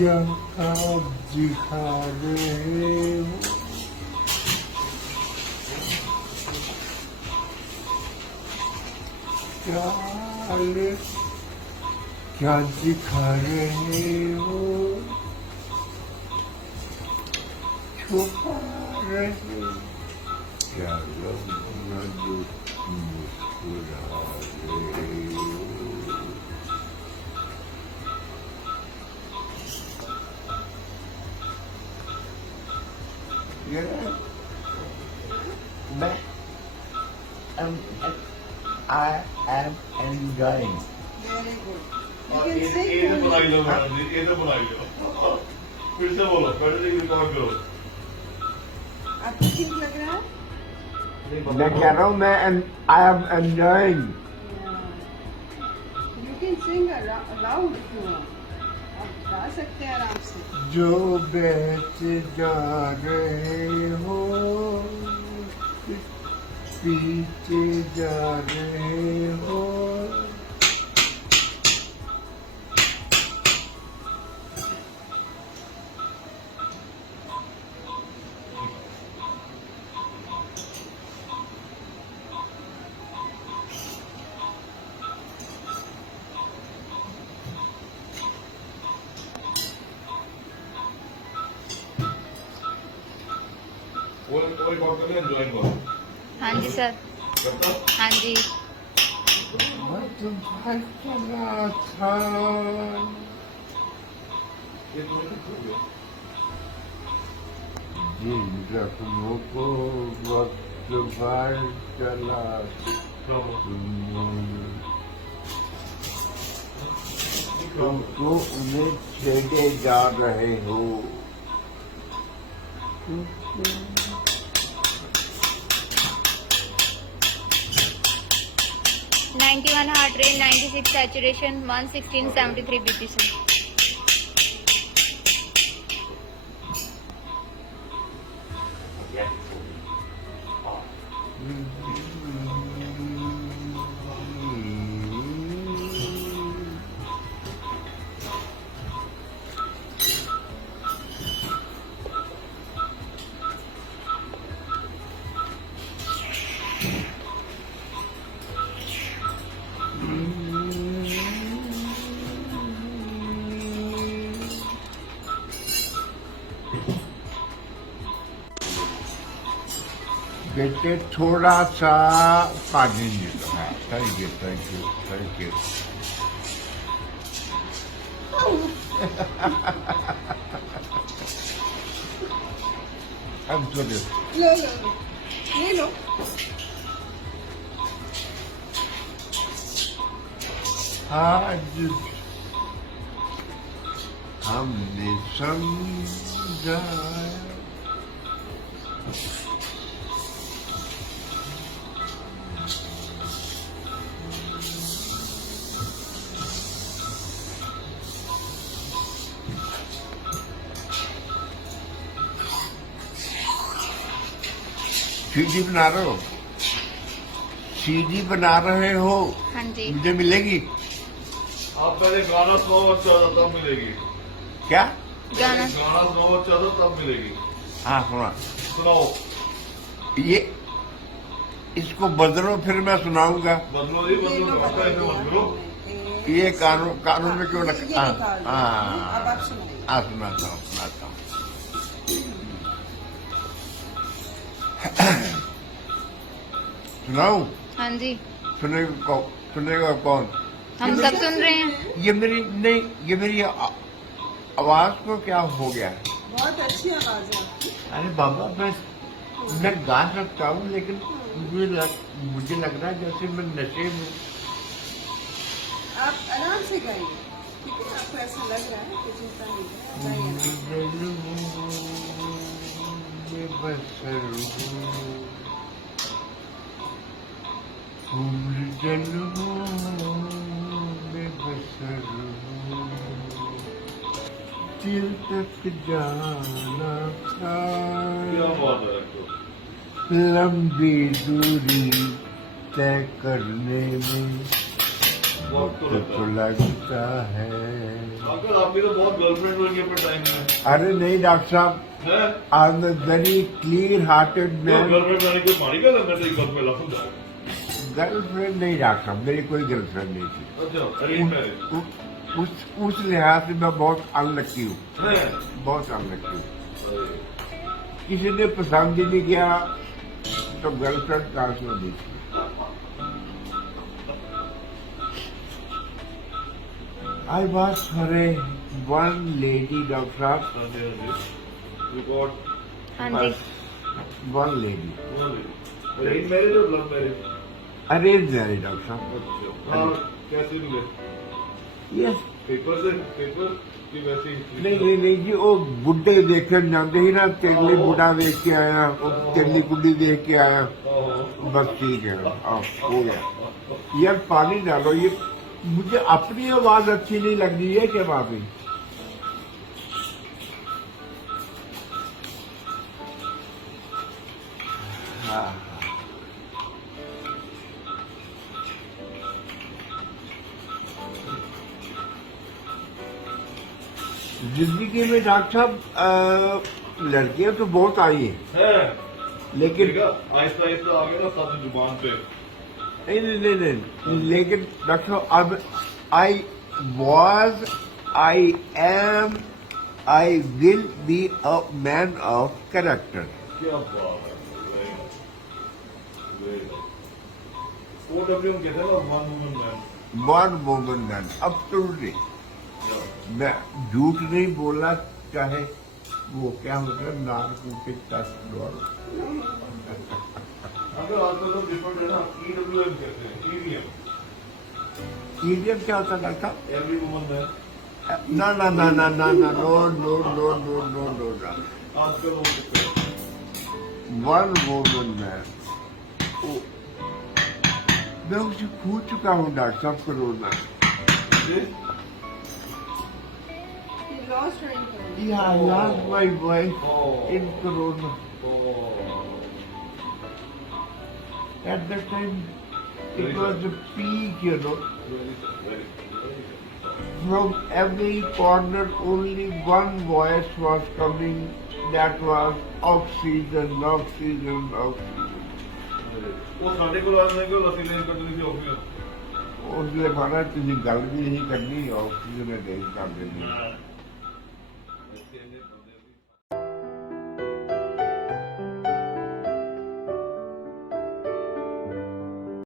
क्या आप दिखा रहे हो? क्या क्या दिखा रहे हो? छुपा रहे हो? क्या मुस्कुरा रहे हो? मैं I am enjoying. Very good. You और can ये sing तो only. बनाई लो मैडम जी, ये तो बनाई लो। फिर से बोलो, पहले से रिकॉर्ड करो। आपको ठीक लग रहा है? मैं कह रहा हूँ मैं I am enjoying. Yeah. You can sing loud if you want. आप गा सकते हैं आराम से. जो बहते जा रहे हो पीते जा रहे हो वो रिकॉर्ड कर ले, ज्वाइन करो। हाँ जी सर। करता? हाँ जी। मैं तुम्हारे चला था ये तुम्हें ठीक हो गया। जिन जख्मों को वक्त भर चला तुम तो उन्हें छेड़े जा रहे हो 91 heart rate, 96 saturation, 116/73 BP sir. बेटे थोड़ा सा पानी दे दो हाँ थैंक यू अब तो दे लो ये लो. आज हमने समझाया सीडी बना रहे हो सीडी बना रहे हो हाँ जी। मुझे मिलेगी आप पहले गाना सुनो अच्छा था तब मिलेगी। क्या गाना गाना सुनो अच्छा था तब मिलेगी। हाँ सुना सुनाओ। ये इसको बदलो फिर मैं सुनाऊंगा बदलो जी, बदलो ऐसे मत करो। ये कानून में क्यों ये रखा निकाल दो. अब हाँ आप सुनाइए. हाँ सुनाता हूँ सुनाऊं हाँ जी। सुनेगा कौन हम सब सुन रहे हैं। ये मेरी आवाज को क्या हो गया है बहुत अच्छी आवाज है आपकी. अरे बाबा मैं गा सकता हूँ लेकिन मुझे लग रहा है जैसे मैं नशे में आप आराम से गाइए. ठीक है, आपको ऐसा लग रहा है कि चिंता नहीं दिल तक जाना था क्या बात है तो। लंबी दूरी तय करने में बहुत तो लगता तो है लगता है। अंकल आपकी तो बहुत गर्लफ्रेंड होगी अपने टाइम में अरे नहीं डॉक्टर साहब, है I am very clear hearted man. Girlfriend वाली कोई मारी गया अंदर तेरी घर पे लफन था गर्लफ्रेंड नहीं डॉक्टर साहब, मेरी कोई गर्लफ्रेंड नहीं थी। अच्छा अरेंज मैरिज उस लिहाज से मैं बहुत अनलक्की हूँ, है बहुत अनलक्की हूँ। किसी ने पसंद ही नहीं किया तो गर्लफ्रेंड कहाँ से होनी थी। I was for a one lady doctor साहब, हाँ जी हाँ जी यू गॉट हाँ जी। वन लेडी अरेंज मैरिज और love marriage arrange marriage doctor साहब। अच्छा हाँ कैसे मिले यस पेपर से पेपर की वैसे ही नहीं जी, वो बुढ़े देखने जाते ही ना, तेरली बुढ़ा देख के आया, वो तेरली बुढ़ी देख के आया, बस ठीक है हो गया। यार पानी डालो, ये मुझे अपनी आवाज अच्छी नहीं लग रही है क्या माफी? हाँ जिंदगी में डॉक्टर साहब लड़कियां तो बहुत आई हैं, है लेकिन आहिस्ता आहिस्ता आ गया ना साथ जुबान पे नहीं, लेकिन डॉक्टर साहब अब I am I will be a man of character. क्या बात है OW कहते हैं ना one woman man one woman man absolutely. मैं झूठ नहीं बोलना, चाहे वो क्या होता है नारकोटिक टेस्ट द्वारा। अगर आजकल तो डिफरेंट है ना EWM कहते हैं EVM ईडीएम क्या होता है डॉक्टर साहब? एवरी वुमन मैन ना ना ना ना ना ना no no no no no no no आजकल हो सकते हैं वन वुमन मैन। मैं उसे खो चुका हूँ डॉक्टर साहब corona. He lost her income. Yeah, I lost my wife Oh. in corona. Oh. At that time, it Very was sad. the peak, you know. Very sad, very sad. From every corner, only one voice was coming. That was oxygen, oxygen, oxygen. ਉਹ ਸਾਡੇ ਕੋਲ ਆਉਂਦੇ ਕਿ ਅਸੀਂ ਨਹੀਂ ਕੱਢਣੀ ਸੀ office उसने माना तुझे गल भी नहीं करनी, ऑक्सीजन अटैक कर देनी।